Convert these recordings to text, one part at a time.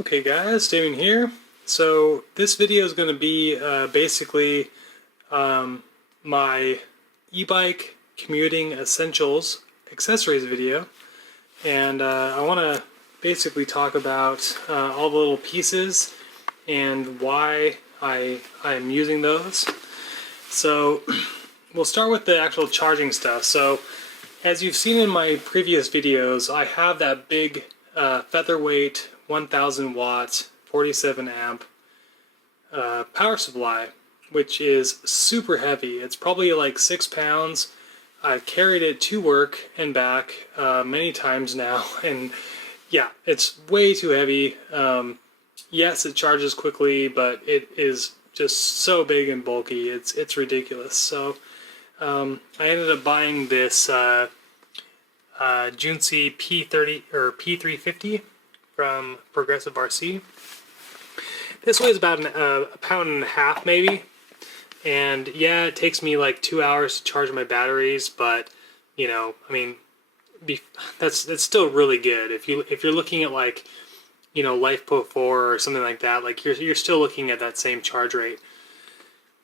Okay guys, Damien here. So this video is going to be basically my e-bike commuting essentials accessories video, and I want to basically talk about all the little pieces and why I am using those. So we'll start with the actual charging stuff. So as you've seen in my previous videos, I have that big featherweight 1000 watt 47 amp power supply, which is super heavy. It's probably like 6 pounds. I've carried it to work and back many times now, and yeah, it's way too heavy. Yes, it charges quickly, but it is just so big and bulky. It's ridiculous. So I ended up buying this Junsi P30 or P350 from Progressive RC. This weighs about a pound and a half maybe, and yeah, it takes me like 2 hours to charge my batteries, but you know, I mean, that's still really good. If you're looking at like, you know, LifePo 4 or something like that, like you're still looking at that same charge rate.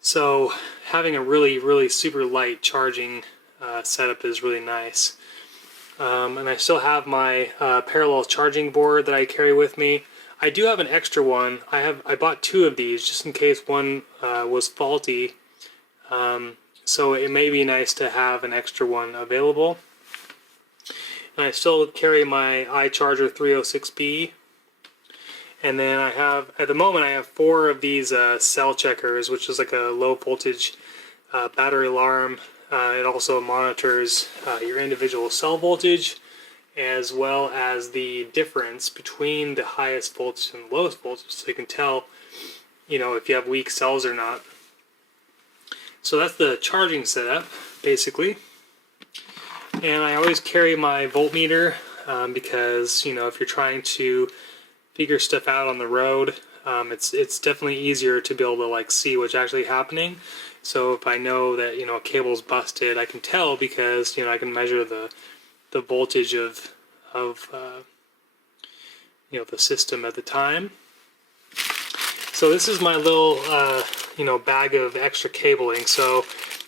So having a really super light charging setup is really nice. And I still have my parallel charging board that I carry with me. I do have an extra one. I bought 2 of these just in case one was faulty. So it may be nice to have an extra one available. And I still carry my iCharger 306B. And then I have, at the moment, I have 4 of these cell checkers, which is like a low voltage battery alarm. It also monitors your individual cell voltage, as well as the difference between the highest voltage and the lowest voltage, so you can tell, you know, if you have weak cells or not. So that's the charging setup, basically. And I always carry my voltmeter because, you know, if you're trying to figure stuff out on the road, it's definitely easier to be able to like see what's actually happening. So if I know that, you know, a cable's busted, I can tell because, you know, I can measure the voltage of you know, the system at the time. So this is my little you know, bag of extra cabling. So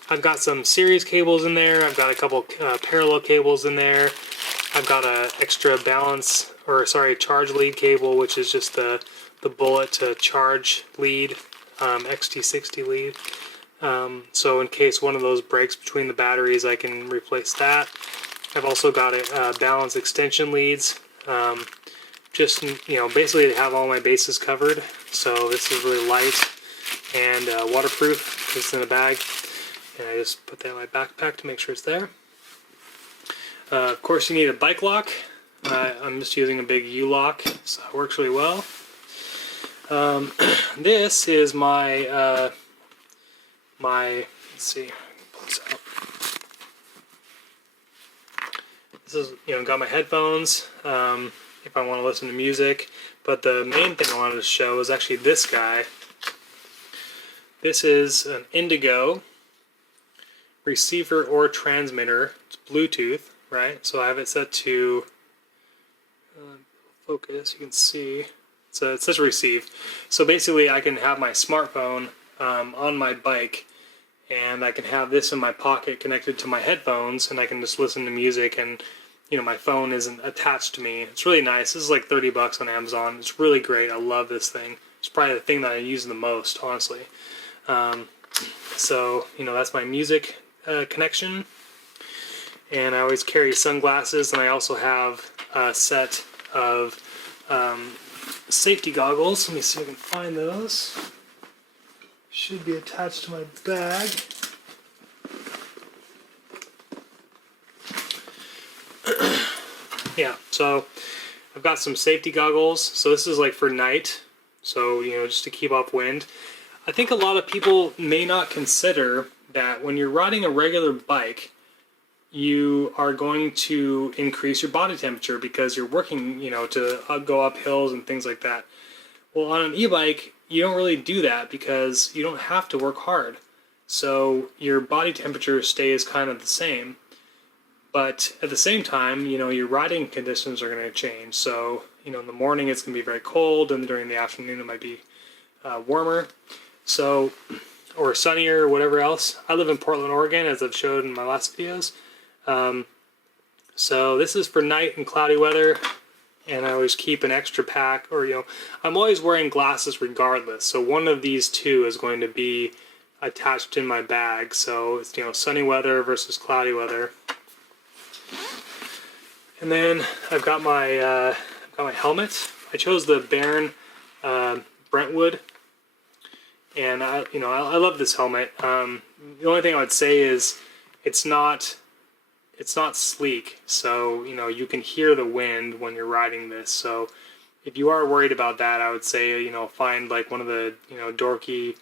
I've got some series cables in there. I've got a couple parallel cables in there. I've got a extra charge lead cable, which is just the bullet to charge lead, XT60 lead. So in case one of those breaks between the batteries, I can replace that. I've also got balance extension leads, just, you know, basically to have all my bases covered. So this is really light and waterproof because it's in a bag, and I just put that in my backpack to make sure it's there. Of course, you need a bike lock. I'm just using a big U-lock, so it works really well. This is my let's see, pull this out. This is, you know, got my headphones if I want to listen to music, but the main thing I wanted to show is actually this guy. This is an Indigo receiver or transmitter. It's Bluetooth, right? So I have it set to focus. You can see. So it says receive. So basically, I can have my smartphone on my bike, and I can have this in my pocket connected to my headphones, and I can just listen to music, and you know, my phone isn't attached to me. It's really nice. This is like 30 bucks on Amazon. It's really great. I love this thing. It's probably the thing that I use the most, honestly. So, you know, that's my music connection. And I always carry sunglasses, and I also have a set of safety goggles. Let me see if I can find those. Should be attached to my bag. Yeah, so I've got some safety goggles. So this is like for night, so, you know, just to keep off wind. I think a lot of people may not consider that when you're riding a regular bike, you are going to increase your body temperature because you're working, you know, to go up hills and things like that. Well, on an e-bike, you don't really do that because you don't have to work hard. So your body temperature stays kind of the same. But at the same time, you know, your riding conditions are going to change. So, you know, in the morning it's going to be very cold, and during the afternoon it might be warmer. So, or sunnier, or whatever else. I live in Portland, Oregon, as I've showed in my last videos. So this is for night and cloudy weather, and I always keep an extra pack, or, you know, I'm always wearing glasses regardless. So one of these two is going to be attached in my bag. So it's, you know, sunny weather versus cloudy weather. And then I've got my helmet. I chose the Baron Brentwood, and I love this helmet. The only thing I would say is it's not sleek, so, you know, you can hear the wind when you're riding this. So if you are worried about that, I would say, you know, find like one of the, you know, dorky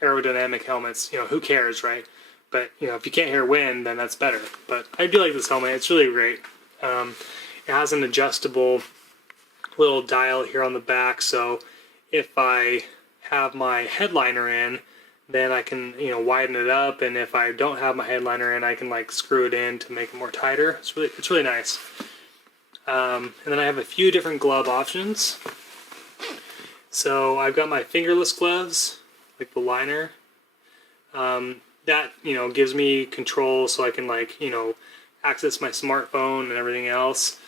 aerodynamic helmets. You know, who cares, right? But, you know, if you can't hear wind, then that's better. But I do like this helmet. It's really great. It has an adjustable little dial here on the back, so if I have my headliner in, then I can, you know, widen it up, and if I don't have my headliner in, I can like screw it in to make it more tighter. It's really nice. And then I have a few different glove options. So I've got my fingerless gloves, like the liner. That, you know, gives me control, so I can, like, you know, access my smartphone and everything else.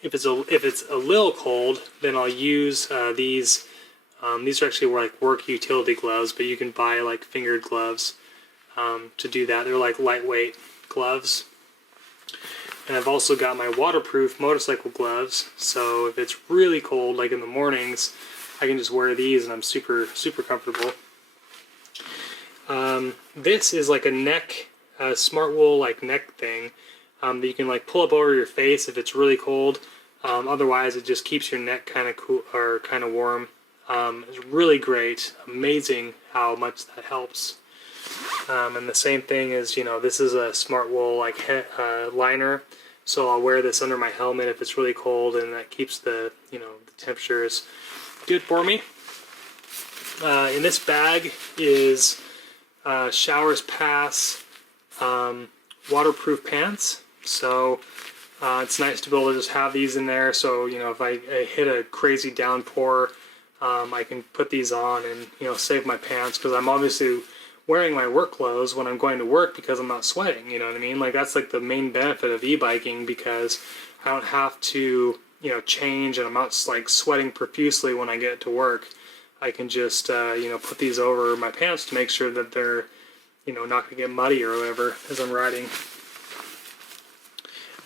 If it's a little cold, then I'll use these. These are actually like work utility gloves, but you can buy like fingered gloves to do that. They're like lightweight gloves. And I've also got my waterproof motorcycle gloves, so if it's really cold, like in the mornings, I can just wear these and I'm super comfortable. This is like a neck, smart wool like neck thing that you can like pull up over your face if it's really cold. Otherwise, it just keeps your neck kind of cool or kind of warm. It's really great. Amazing how much that helps. And the same thing is, you know, this is a smart wool like liner, so I'll wear this under my helmet if it's really cold, and that keeps the, you know, the temperatures good for me. In this bag is Showers Pass waterproof pants. So it's nice to be able to just have these in there. So, you know, if I hit a crazy downpour, I can put these on and, you know, save my pants, because I'm obviously wearing my work clothes when I'm going to work because I'm not sweating. You know what I mean? Like, that's like the main benefit of e-biking, because I don't have to, you know, change, and I'm not like sweating profusely when I get to work. I can just, you know, put these over my pants to make sure that they're, you know, not going to get muddy or whatever as I'm riding.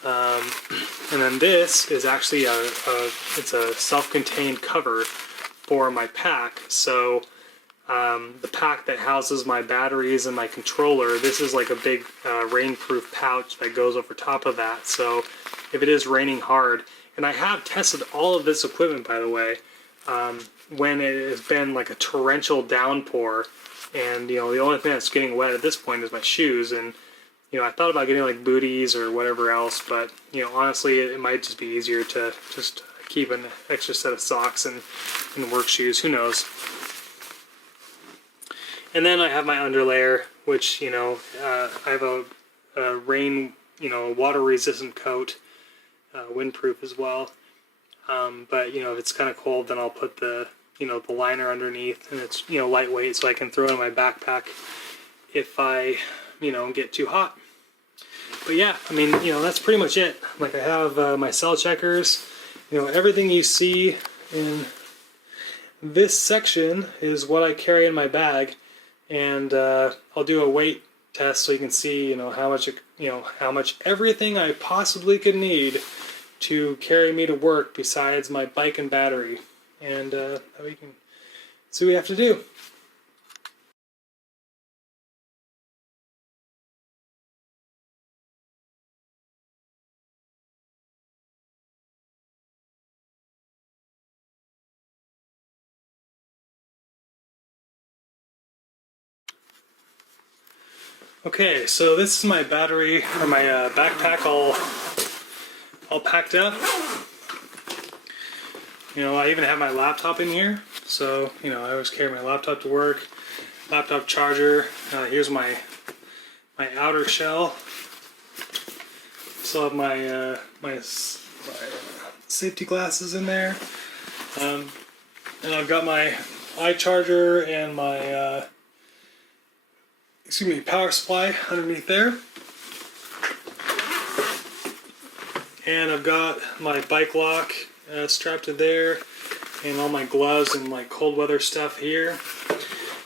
And then this is actually it's a self-contained cover for my pack. So the pack that houses my batteries and my controller, this is like a big rainproof pouch that goes over top of that. So if it is raining hard, and I have tested all of this equipment, by the way, when it has been like a torrential downpour, and, you know, the only thing that's getting wet at this point is my shoes. And, you know, I thought about getting like booties or whatever else, but, you know, honestly, it might just be easier to just keep an extra set of socks and work shoes. Who knows? And then I have my underlayer, which, you know, I have a rain, you know, water resistant coat, windproof as well. But, you know, if it's kind of cold, then I'll put the, you know, the liner underneath, and it's, you know, lightweight, so I can throw it in my backpack if I, you know, get too hot. But yeah, I mean, you know, that's pretty much it. Like, I have my cell checkers. You know, everything you see in this section is what I carry in my bag, and I'll do a weight test so you can see, you know, how much everything I possibly could need to carry me to work besides my bike and battery, and we can see what we have to do. Okay, so this is my battery, or my backpack all packed up. You know, I even have my laptop in here, so, you know, I always carry my laptop to work. Laptop charger. Here's my outer shell. Still have my safety glasses in there, and I've got my eye charger and my power supply underneath there. And I've got my bike lock strapped to there, and all my gloves and my cold weather stuff here.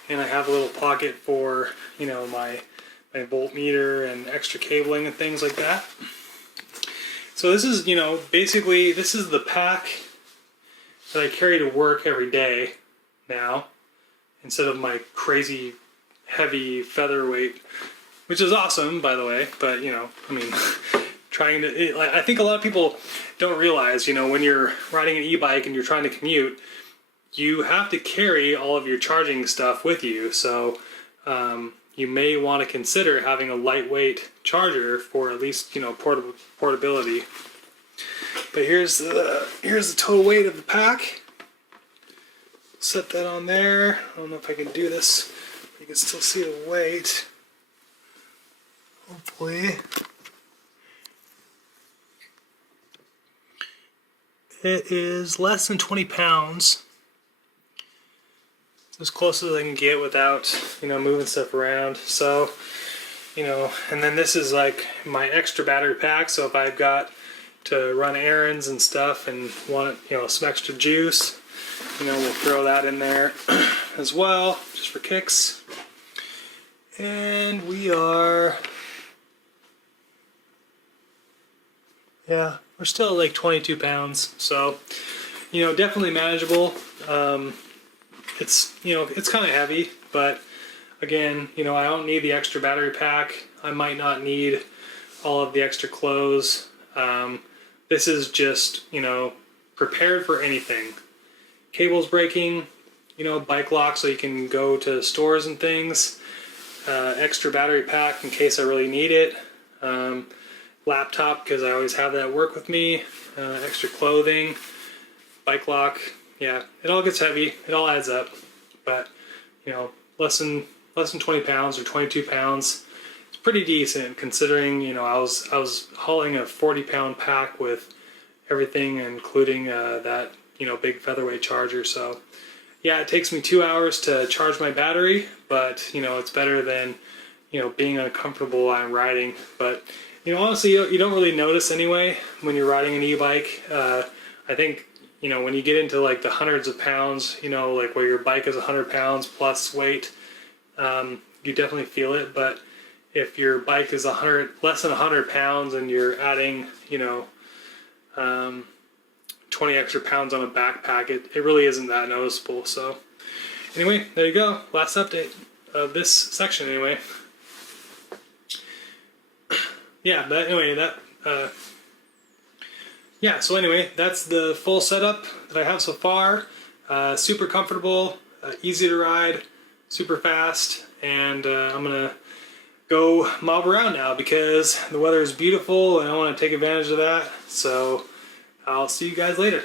And I have a little pocket for, you know, my voltmeter and extra cabling and things like that. So this is, you know, basically this is the pack that I carry to work every day now, instead of my crazy heavy featherweight, which is awesome, by the way. But, you know, I mean, I think a lot of people don't realize, you know, when you're riding an e-bike and you're trying to commute, you have to carry all of your charging stuff with you. So you may want to consider having a lightweight charger for at least, you know, portability. But here's the total weight of the pack. Set that on there. I don't know if I can do this. You can still see the weight. Hopefully. It is less than 20 pounds. It's as close as I can get without, you know, moving stuff around. So, you know, and then this is like my extra battery pack. So if I've got to run errands and stuff and want, you know, some extra juice, you know, we'll throw that in there as well, just for kicks. And we are, yeah, we're still at like 22 pounds. So, you know, definitely manageable. It's, you know, it's kind of heavy, but again, you know, I don't need the extra battery pack. I might not need all of the extra clothes. This is just, you know, prepared for anything. Cables breaking, you know, bike lock so you can go to stores and things. Extra battery pack in case I really need it. Laptop because I always have that at work with me. Extra clothing, bike lock. Yeah, it all gets heavy. It all adds up. But, you know, less than 20 pounds or 22 pounds. It's pretty decent considering, you know, I was hauling a 40-pound pack with everything, including that, you know, big featherweight charger. So, yeah, it takes me 2 hours to charge my battery, but, you know, it's better than, you know, being uncomfortable while I'm riding. But, you know, honestly, you don't really notice anyway when you're riding an e-bike. I think, you know, when you get into like the hundreds of pounds, you know, like where your bike is 100 pounds plus weight, you definitely feel it. But if your bike is less than 100 pounds and you're adding, you know, 20 extra pounds on a backpack, it really isn't that noticeable. So anyway, there you go. Last update of this section anyway. Yeah, but anyway, so anyway, that's the full setup that I have so far. Super comfortable, easy to ride, super fast, and I'm gonna go mob around now because the weather is beautiful and I want to take advantage of that. So I'll see you guys later.